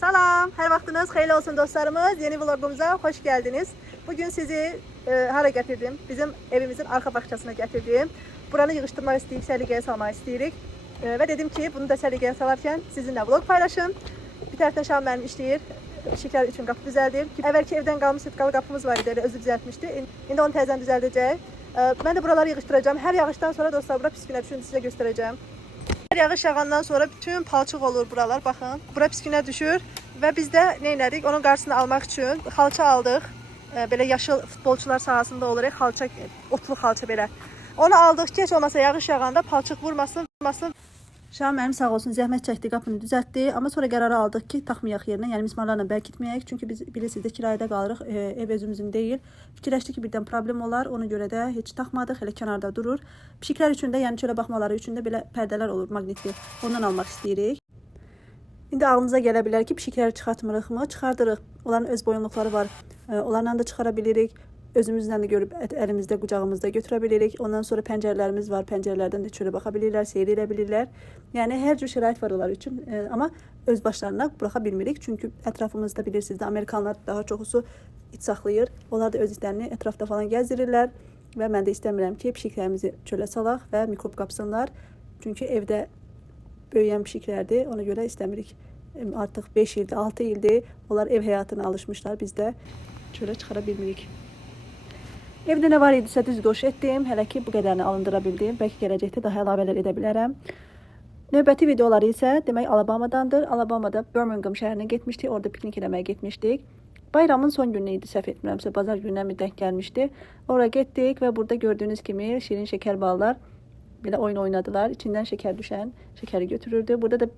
Salam, hər vaxtınız xeyirli olsun dostlarımız. Yeni vlogumuza xoş gəldiniz. Bugün sizi hara gətirdim? Bizim evimizin arxa bağçasına gətirdim. Buranı yığışdırmaq istəyib, səliqəyə salmaq istəyirik. Və dedim ki, bunu da səliqəyə salarkən sizinlə vlog paylaşım. Bir tərəfdən Şam mənim işləyir. Pişiklər üçün qapı düzəldir. Əvvəlki evdən qalmış sitkalı qapımız var idi, özü düzəltmişdi. İndi onu təzədən düzəldəcək. Mən də buraları yığışdıracağım. Hər yağışdan sonra dostlar, bura pis günə düşür, sizə göstərəcəm. Hər yağış yağandan sonra bütün palçıq olur buralar, baxın. Bura pis günə düşür və biz də nə elədik? Onun qarşısını almaq üçün xalça aldıq. Belə yaşıl futbolçular sahasında olur, xalça, otlu xalça belə. Onu aldıq ki, heç olmasa yağış yağanda palçıq vurmasın. Şam mənim sağ olsun zəhmət çəkdi, qapını düzəltdi. Amma sonra qərarı aldıq ki, taxmayaq yerinə, yəni mismarlarla bərkitməyək. Çünki biz bilirsiniz də kirayədə qalırıq, ev özümüzün deyil. Fikirləşdik ki, birdən problem olar, ona görə də heç taxmadıq, elə kənarda durur. Pişiklər üçün də, yəni çölə baxmaları üçün də belə pərdələr olur, maqnitli. Ondan almaq istəyirik. İndi ağlınıza gələ bilər ki, pişikləri çıxartmırıqmı? Çıxardırıq. Onların öz boyunluqları var. Onlarla da çıxara bilirik. Özümüzlə də görüb əlimizdə, qucağımızda götürə bilirik. Ondan sonra pəncərələrimiz var. Pəncərələrdən də çölə baxa bilirlər, seyr edə bilirlər. Yəni hər cür şərait var onlar üçün. Amma öz başlarına buraxa bilmirik. Çünki ətrafımızda bilirsiniz də Amerikanlar daha çoxusu it saxlayır. Onlar da öz itlərini ətrafda falan gəzdirirlər. Və mən də istəmirəm ki, pişiklərimizi çölə salaq və mikrob qapsınlar. Çünki evdə böyüyən pişiklərdir. Ona görə istəmirik. Artıq 5 ildir, 6 ildir. Onlar ev həyatına alışmışlar. Biz də çölə çıxara bilmirik. Evdə nə var idisə düz qoş etdim. Hələ ki bu qədərini alındıra bildim. Bəlkə gələcəkdə daha əlavələr edə bilərəm. Növbəti videoları isə demək Alabamadandır. Alabamada Birmingham şəhərinə getmişdik. Orada piknik eləməyə getmişdik. Bayramın son günü idi, səhv etmirəmsə. Bazar gününə mi denk gəlmişdi. Oraya getdik və burada gördüyünüz kimi şirin şəkər ballar belə oyun oynadılar. İçindən şəkər düşən şəkəri götürürdü. Burada da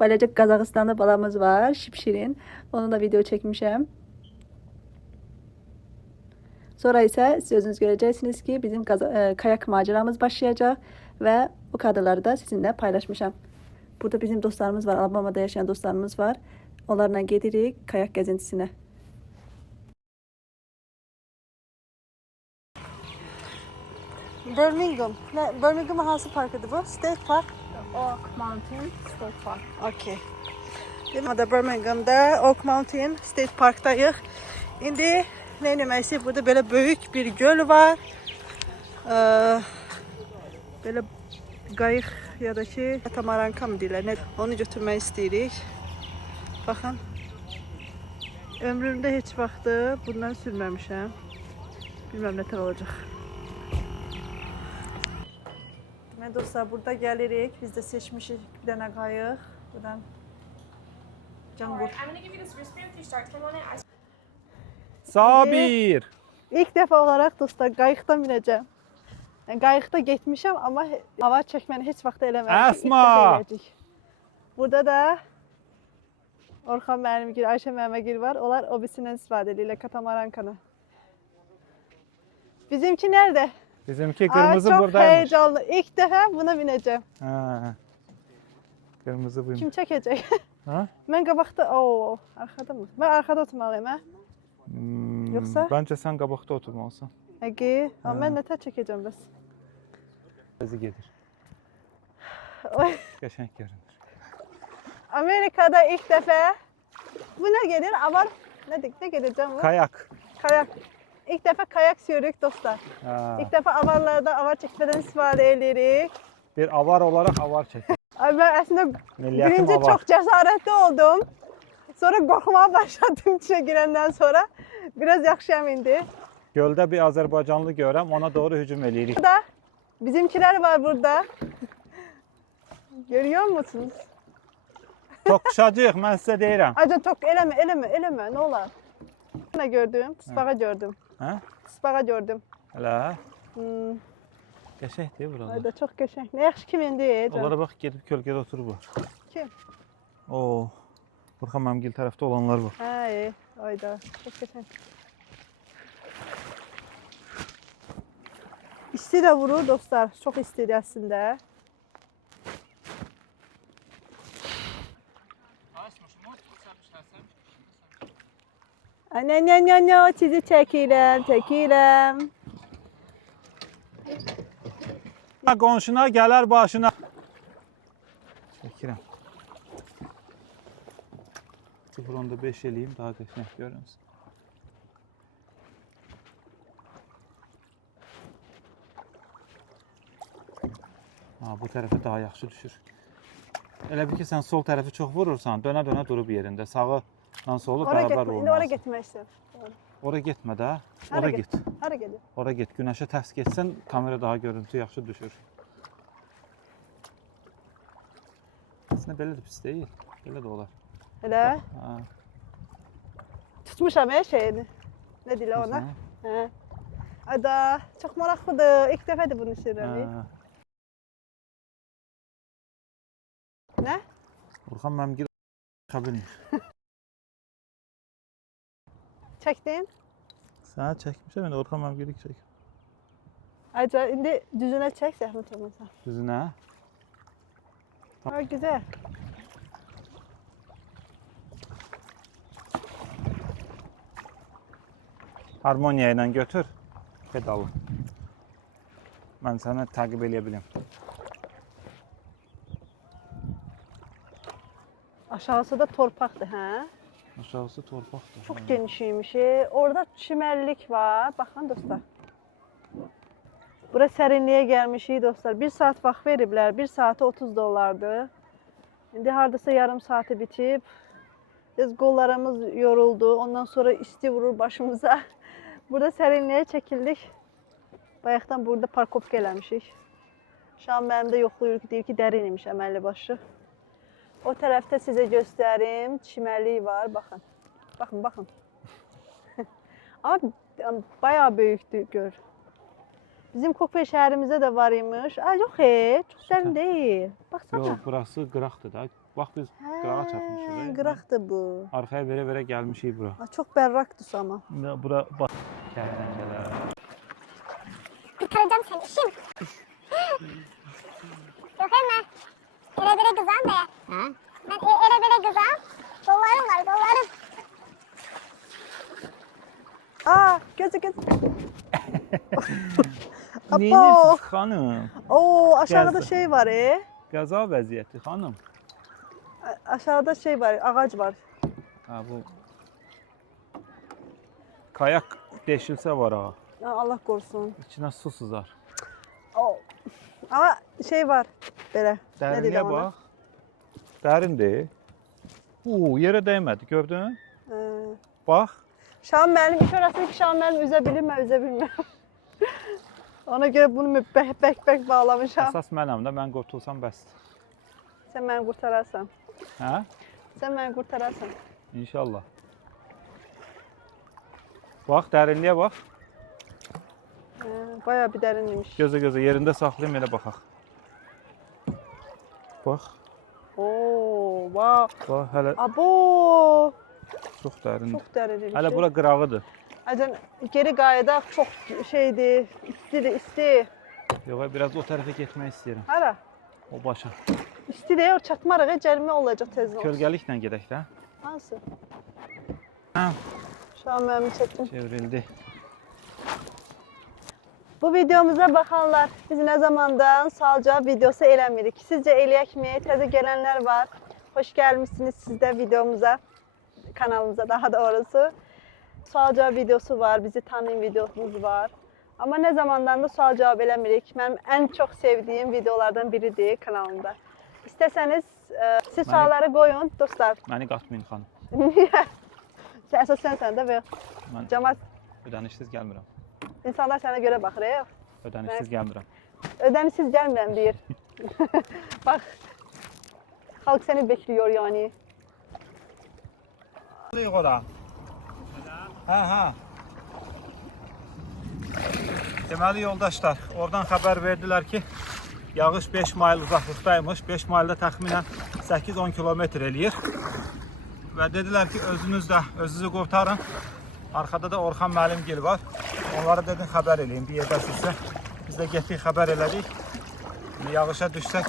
balaca Qazaxıstanlı balamız var. Şipşirin. Onu da video çəkmişəm. Sonra isə siz özünüz görəcəksiniz ki, bizim kayak maceramız başlayacaq və bu kadrları da sizinlə paylaşmışam. Burada bizim dostlarımız var, Alabamada yaşayan dostlarımız var. Onlarla gedirik kayak gəzintisinə. Birmingham hansı parkıdır bu? State Park? Oak Mountain State Park. Okay. Burada Birmingham'da Oak Mountain State Park'tayıq. İndi nə eləməksə, burada belə böyük bir göl var. Belə qayıq ya da ki, katamaranka mı deyirlər, onu götürmək istəyirik. Baxın. Ömrümdə heç vaxtı bundan sürməmişəm. Bilməm nətər olacaq. Demək dostlar, burada gəlirik. Biz də seçmişik bir dənə qayıq. Buradan can qur. Sabir. İlk dəfə olaraq dostlar qayıqda minəcəm. Yəni qayıqda getmişəm, amma hava çəkməni heç vaxt eləməmişəm. Əsma. Burada da Orxan müəllimgil, Ayşə müəllimgil var. Onlar obisindən istifadə edirlər katamarankanı. Bizimki nerede? Bizimki kırmızı çok buradaymış. Çok heyecanlı. İlk dəfə buna binəcəm. Ha. Kırmızı buymuş. Kim çəkəcək? Ha? Mən qabaqda, arxada mı? Mən arxada oturmalıyım, hə? Yoxsa? Bence sen qabaqda oturmalısın. Əqi, amma mən nətər çəkəcəm bəs? Bizi gedir. Oy. Qəşəng görünür. Amerikada ilk dəfə bu nə gedir? Avar, nə gedəcəm bu? Kayak. Kayak. İlk dəfə kayak sürürük dostlar. Ha. İlk dəfə avarlarda avar çəkmədən istifadə edirik. Bir avar olarak avar çekin. Ay, mən əslində Milliyyətim birinci avar. çox cəsarətli oldum. Sonra qorxmağa başladım içə girəndən sonra. Biraz yaxşıyam indi. Göldə bir Azərbaycanlı görəm, ona doğru hücum eləyirik. Burada bizimkiler var burada. Görüyor musunuz? Toqquşacağıq, mən sizə deyirəm. Acan tok eləmə, nə olar? Ne gördüm? Tısbağa gördüm. Hə? Tısbağa gördüm. Hələ. Qəşəngdir buralar. Ayda çox qəşəng. Nə yaxşı kim indi? Onlara bax, gedib kölgədə oturub. Kim? Oo. Burxan məmgil tərəfdə olanlar var. Hə, ayda çox qəşəng. İsti də vurur dostlar. Çox istidir əslində. Anne, sizi çəkirəm. Qonşuna gələr başına. Çəkirəm. 0.5 eləyim, daha qəşəng görünsün. Bu tərəfə daha yaxşı düşür. Elə bil ki, sən sol tərəfi çox vurursan, dönə-dönə durub yerində. Sağı solu bərabər olmaz. İndi ora getmək istəyirəm. Ora getmə də, ora get. Hara gedir? Ora get. Günəşə tərs getsən, kamera daha görüntü yaxşı düşür. Əslində belə də pis deyil. Belə də olar. Elə? Ha. Tutmuşam şeyini. Nə deyirlər ona? Hə. Ada, çox maraqlıdır. İlk dəfədir bunu sürürəm. Nə? Orxan mənim gir bilmir. Çəkdin? Sənə çəkmişəm, indi Orxan mənim girik çək. Ayca, indi düzünə çək, zəhmət olmasa. Düzünə? Ha, güzel. Harmoniya ilə götür pedalı. Mən səni təqib eləyə bilim. Aşağısı da torpaqdır, hə? Aşağısı torpaqdır. Çox genişiymiş. Orada çimərlik var. Baxın dostlar. Bura sərinliyə gəlmişik dostlar. 1 saat vaxt veriblər. 1 saati 30 dollardır. İndi hardasa yarım saati bitib. Biz qollarımız yoruldu. Ondan sonra isti vurur başımıza. Burada sərinliyə çəkildik. Bayaqdan burada parkovka eləmişik. Şam mənim də yoxlayır ki, deyir ki, dərin imiş əməlli başı. O tərəfdə sizə göstərim. Çimərlik var. Baxın. Baxın, baxın. Amma bayağı böyükdür, gör. Bizim Kokbey şəhərimizdə də var imiş. Yox, çox dərin deyil. Baxsana. Yox, burası qıraqdır da. Bax, biz qırağa çatmışıq. Qıraqdır bu. Arxaya verə-verə gəlmişik bura. Çox bərraqdır amma. Bura bax. Kərtənkələ. Qurtaracağım səni, işim. Yox, mən elə-belə qızam da. Mən elə-belə qızam. Qollarım var, qollarım. Gözü. Neyinirsiniz xanım? Aşağıda şey var, Qəza vəziyyəti xanım. Aşağıda şey var, ağac var. Ha, bu kayak deşilsə var ha. Allah qorusun. İçinə su sızar. Amma şey var, belə. Dərinliyə bax. Dərindir. Yerə dəymədi, gördün? Bax. Şam müəllim, ilk orasını ki, Şam müəllim üzə bilir, mən üzə bilmirəm. Ona görə bunu bək bağlamışam. Əsas mənəm də, mən qurtulsam bəsdir. Sən məni qurtararsan. Hə? Sən məni qurtararsan. İnşallah. Bax, dərinliyə bax. Bayağı bir dərin imiş. Gözə yerində saxlayım, elə baxaq. Bax. Vav. Bax, hələ Abo! çox dərindir. Çox dərin imiş. Hələ bura qırağıdır. Acın geri qayıdaq, çox şeydir, isti. Yox, biraz o tərəfə getmək istəyirəm. Hara? O başa. İstidir, o çatmarıq, cərimə olacaq tezdən. Kölgəliklə gedək də. Hansı? Hə. Şam müəllim çəkdim. Çevrildi. Bu videomuza baxanlar, biz nə zamandan sual-cavab videosu eləmirik. Sizcə eləyəkmi? Təzə gələnlər var. Xoş gəlmişsiniz siz də videomuza, kanalımıza daha doğrusu. Sual-cavab videosu var, bizi tanıyın videomuz var. Amma nə zamandan da sual-cavab eləmirik. Mənim ən çox sevdiyim videolardan biridir kanalımda. İstəsəniz, siz sualları qoyun, dostlar. Məni qatmayın xanım. Niyə? Əsas sənsən də və cəmat. Ödənişsiz gəlmirəm. İnsanlar sənə görə baxır. Ödənişsiz gəlmirəm. Ödənişsiz gəlmirəm deyir. Bax, xalq səni bekliyor yani. Yox ora. Hə. Deməli yoldaşlar, oradan xəbər verdilər ki, yağış 5 mayl uzaqlıqdaymış. 5 maildə təxminən 8-10 kilometr eləyir. Və dedilər ki, özünüzü qurtarın. Arxada da Orxan müəllimgil var. Onlara dedim xəbər eləyin, bir yerdəsinizsə. Biz də getdik, xəbər elədik. Yağışa düşsək,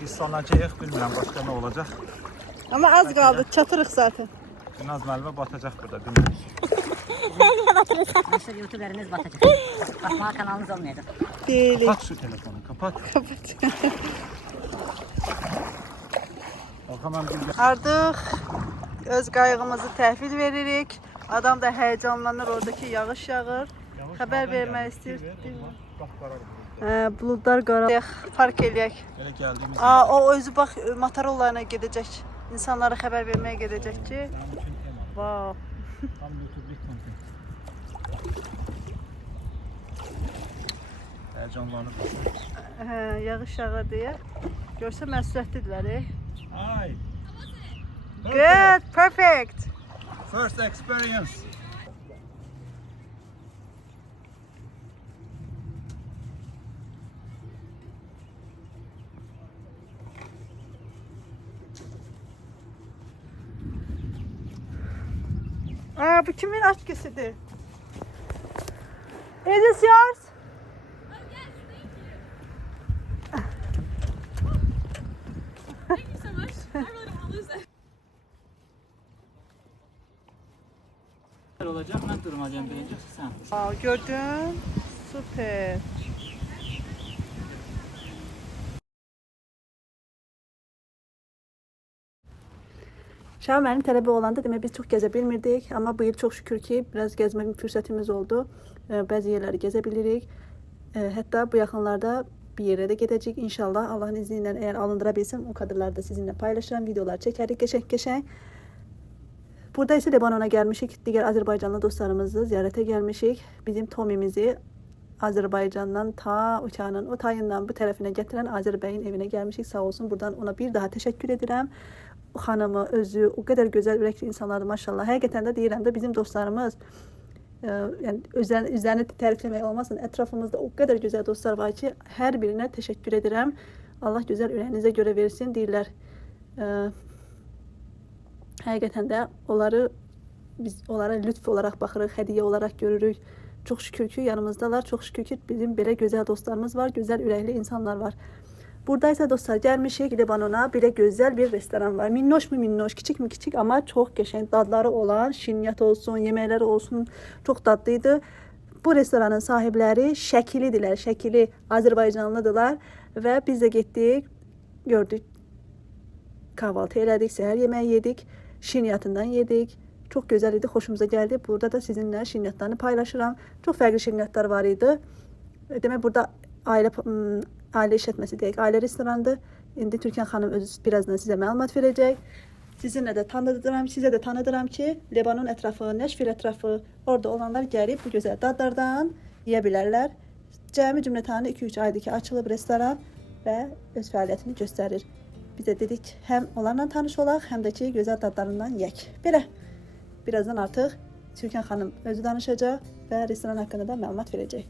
biz sonlanacağıq, bilmirəm başqa nə olacaq. Amma az qaldı, çatırıq zaten. Günaz müəllimə batacaq burada, bilmirəm. Nasıl YouTuber'iniz batacak. Bakma kanalınız olmayacak. Deyilik. Kapat şu telefonu, kapat. Artıq öz qayğımızı təhvil veririk. Adam da həyecanlanır, oradakı yağış yağır. Xəbər vermək istəyir. Buludlar qaralır. Park eləyək. Belə gəldiyimiz O özü bax Motorola'na gedəcək. İnsanlara xəbər verməyə gedəcək ki. Vav. tam YouTube'lik kontent. Həyecanlanır. Yağış yağır deyə. Görsə məsləhətlidirlər. Ay. Good, perfect. First experience. Bu kimin aşkısıdır? Is this yours? Thank you so much. I really don't want to lose that. Olacak, ben durmayacağım birinci sen. Gördün? Süper. Şahin mənim tələbə olanda demək biz çox gəzə bilmirdik, amma bu il çox şükür ki, biraz gəzmə fürsətimiz oldu. Bəzi yerləri gəzə bilirik. Hətta bu yaxınlarda bir yerə də gedəcəyik inşallah. Allahın izni ilə əgər alındıra bilsəm, o kadrları da sizinlə paylaşıram, videolar çəkərik qəşəng-qəşəng. Burada isə Lebanona gəlmişik, digər Azərbaycanlı dostlarımızı ziyarətə gəlmişik. Bizim Tomimizi Azərbaycandan ta uçağının o tayından bu tərəfinə gətirən Azər bəyin evinə gəlmişik. Sağ olsun, buradan ona bir daha təşəkkür edirəm. O xanımı, özü o qədər gözəl ürəkli insanlardır maşallah. Həqiqətən də deyirəm də bizim dostlarımız, yəni üzərini tərifləmək olmasın, ətrafımızda o qədər gözəl dostlar var ki, hər birinə təşəkkür edirəm. Allah gözəl ürəyinizə görə versin deyirlər. Həqiqətən də biz onlara lütf olaraq baxırıq, hədiyyə olaraq görürük. Çox şükür ki, yanımızdalar. Çox şükür ki, bizim belə gözəl dostlarımız var, gözəl ürəkli insanlar var. Burada isə dostlar gəlmişik Lebanona. Belə gözəl bir restoran var. Minnoş mu minnoş, kiçik mi kiçik, amma çox qəşəng dadları olan, şirniyyat olsun, yeməkləri olsun, çox dadlıydı. Bu restoranın sahibləri Şəkilidirlər, Şəkili Azərbaycanlıdırlar və biz də getdik, gördük, kahvaltı elədik, səhər yeməyi yedik, şirniyyatından yedik. Çox gözəl idi, xoşumuza gəldi. Burada da sizinlə şirniyyatlarını paylaşıram. Çox fərqli şirniyyatlar var idi. Demək burada ailə işletməsi deyək, ailə restorandır. İndi Türkan xanım özü birazdan sizə məlumat verəcək. Sizinlə də tanıdıram, sizə də tanıdıram ki, Lebanon ətrafı, Nəşvil ətrafı, orada olanlar gəlib bu gözəl dadlardan yeyə bilərlər. Cəmi cümlətanı 2-3 aydır ki, açılıb restoran və öz fəaliyyətini göstərir. Biz də dedik, həm onlarla tanış olaq, həm də ki, gözəl dadlarından yeyək. Belə, birazdan artıq Türkan xanım özü danışacaq və restoran haqqında da məlumat verəcək.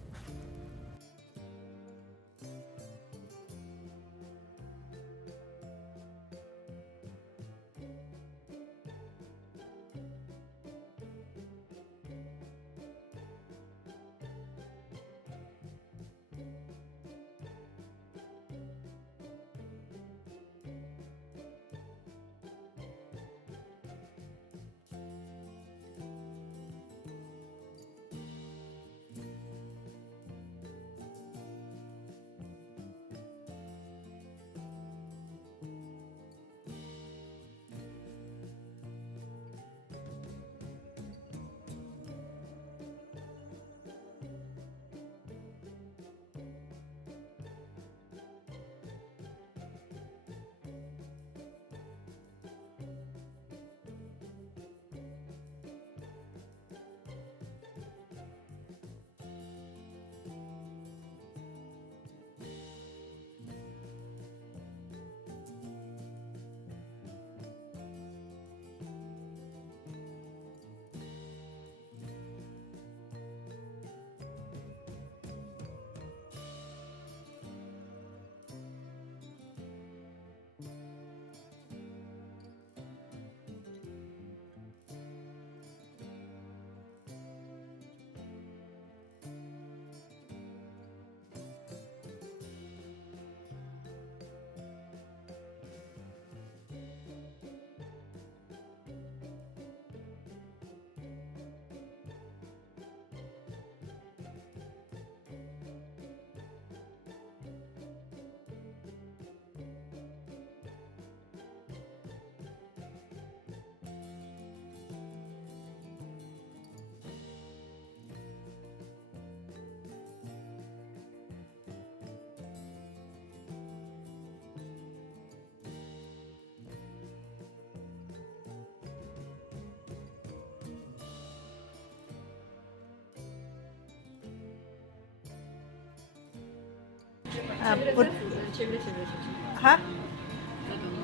Ha, bu... Çevire çevire çevire. Ha?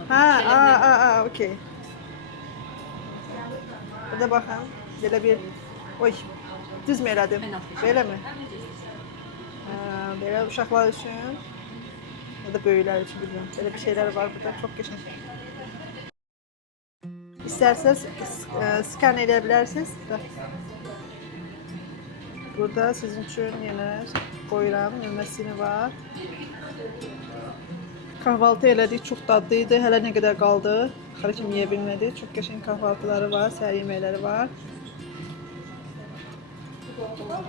Ha, okey. Burada baxın, belə bir... Oy, düz mü elədim? Belə mi? Belə uşaqlar üçün, ya da böyüklər üçün bilmirəm. Belə bir şeylər var burada, çox qəşəng. İstərseniz skan edə bilərsiniz. Burada sizin üçün yenə qoyuram, nümunəsini var. Kahvaltı elədik, çox dadlıydı. Hələ nə qədər qaldı? Xarı kimi yeyə bilmədik. Çox qəşəng kahvaltıları var, səhər yeməkləri var.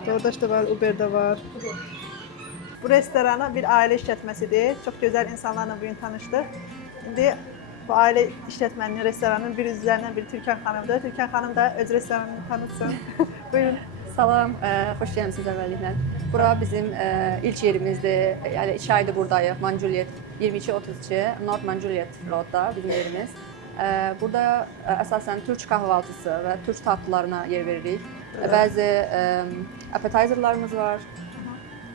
DoorDash da var, Uber də var. Bu restoranı bir ailə işlətməsidir. Çox gözəl insanlarla bugün tanışdıq. İndi bu ailə işlətmənin, restoranın bir üzvlərindən biri Türkan xanımdır. Türkan xanım da öz restoranını tanıtsın. Buyurun. Salam, xoş gəlmisiniz əvvəlliklə. Bura bizim ilk yerimizdir. Yəni 2 aydır buradayıq. Manjuliet 2232 North Manjuliet Roadda bizim yerimiz. Burada əsasən türk kahvaltısı və türk tatlılarına yer veririk. Bəzi appetizerlarımız var.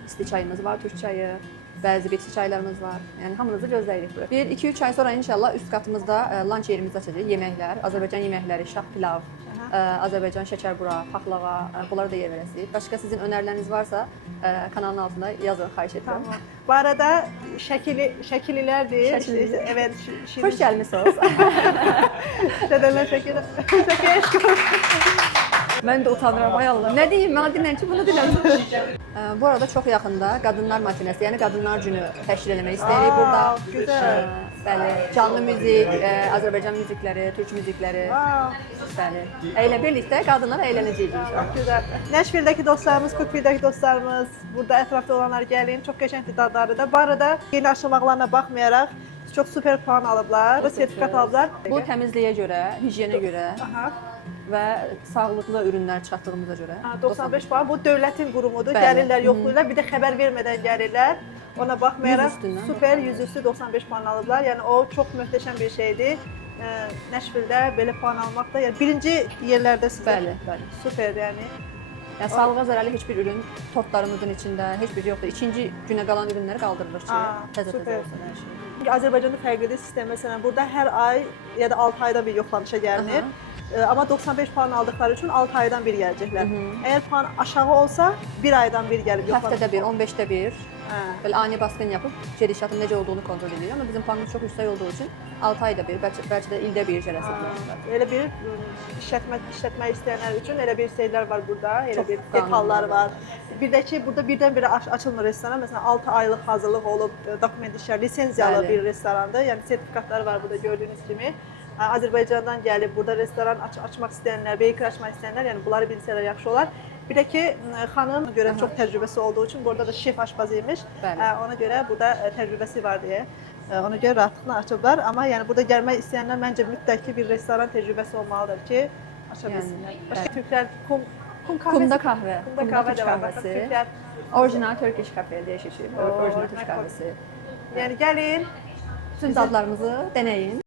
İsti çayımız var, türk çayı. Bəzi bitki çaylarımız var. Yəni hamınızı gözləyirik bura. 1-2-3 ay sonra inşallah üst qatımızda lunch yerimizi açacağıq. Yeməklər, Azərbaycan yeməkləri, şah pilav, Azərbaycan şəkərbura, paxlava, bunlara da yer verəsiniz. Başqa sizin önəriləriniz varsa kanalın altında yazın, xahiş edirəm. Tamam. Bu arada şəkillilərdir. Şəkilli. Evet. Xoş gəlmisiniz. Şədələr şəkil. Şəkil. Mən də utanıram, ay Allah. Nə deyim, mən dinləyim ki, bunu dinləyim. Bu arada çox yaxında Qadınlar Matinəsi, yəni Qadınlar Günü təşkil etmək istəyirik burada. Gözəl. Bəli, canlı müzik, Azərbaycan müzikləri, türk müzikləri. Bəli. Elə birlikdə qadınlar əylənəcəyik inşallah. Güzel. Nəşvildəki dostlarımız, Kukbildəki dostlarımız, burada ətrafda olanlar gəlin. Çox qəşəngdir dadları da. Bu arada yeni açılmaqlarına baxmayaraq çox super puan alıblar. Bu sertifikat aldılar. Bu təmizliyə görə, higiyenə görə Aha. və sağlıqlı ürünlər çıxartdığımıza görə. 95 puan. Bu dövlətin qurumudur. Bəli. Gəlirlər, yoxlayırlar. Bir də xəbər vermədən gəlirlər. Ona baxmayaraq 100 üstündən. super 100 üstü 95 puan alıblar. Yəni o çox möhtəşəm bir şeydir. Nəşvildə belə puan almaq da, yəni birinci yerlərdə sizə. Bəli, bəli. Super yəni. Yəni sağlığa zərərli heç bir ürün tortlarımızın içində heç bir yoxdur. İkinci günə qalan ürünləri qaldırılır ki, təzə-təzə super. olsun hər şey. Çünki Azərbaycanda fərqlidir sistem. Məsələn, burada hər ay ya da 6 ayda bir yoxlanışa gəlinir. Amma 95 puan aldıqları üçün 6 aydan bir gələcəklər. Əgər puan aşağı olsa 1 aydan bir gəlib yoxlanır. Həftədə bir, 15-də bir. Hə. Belə ani basqın yapıb gedişatın necə olduğunu kontrol edirik. Amma bizim puanımız çox yüksək olduğu üçün 6 ayda bir, bəlkə də ildə bir gələsidir. Elə bir işlətmək istəyənlər üçün elə bir şeylər var burada, elə Çox bir qanunlar detallar var. var. Bir də ki, burada birdən-birə açılmır restoran. Məsələn, 6 aylıq hazırlıq olub, dokument işlər, lisenziyalı Bəli. bir restorandır. Yəni sertifikatları var burada gördüyünüz kimi. Azərbaycandan gəlib burada restoran açmaq istəyənlər, bakery açmaq istəyənlər, yəni bunları bilsələr yaxşı olar. Bir də ki, xanım görə çox təcrübəsi olduğu üçün burada da şef aşpaz imiş. Bəli. Ona görə burada təcrübəsi var deyə. Ona görə rahatlıqla açıblar. Amma yəni burada gəlmək istəyənlər məncə mütləq ki, bir restoran təcrübəsi olmalıdır ki, aça bilsinlər. Başqa türklər kum kahvesi. Kumda kahve. Kumda kahve Türk də var. kahvesi. Türklər. Orijinal Turkish Cafe deyə keçir. Orijinal Türk kahvesi. Yəni gəlin. Bütün dadlarımızı deneyin.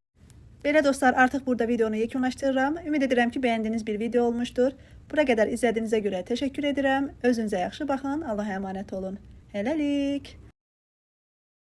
Belə dostlar, artıq burada videonu yekunlaşdırıram. Ümid edirəm ki, bəyəndiyiniz bir video olmuşdur. Bura qədər izlədiyinizə görə təşəkkür edirəm. Özünüzə yaxşı baxın. Allaha əmanət olun. Hələlik.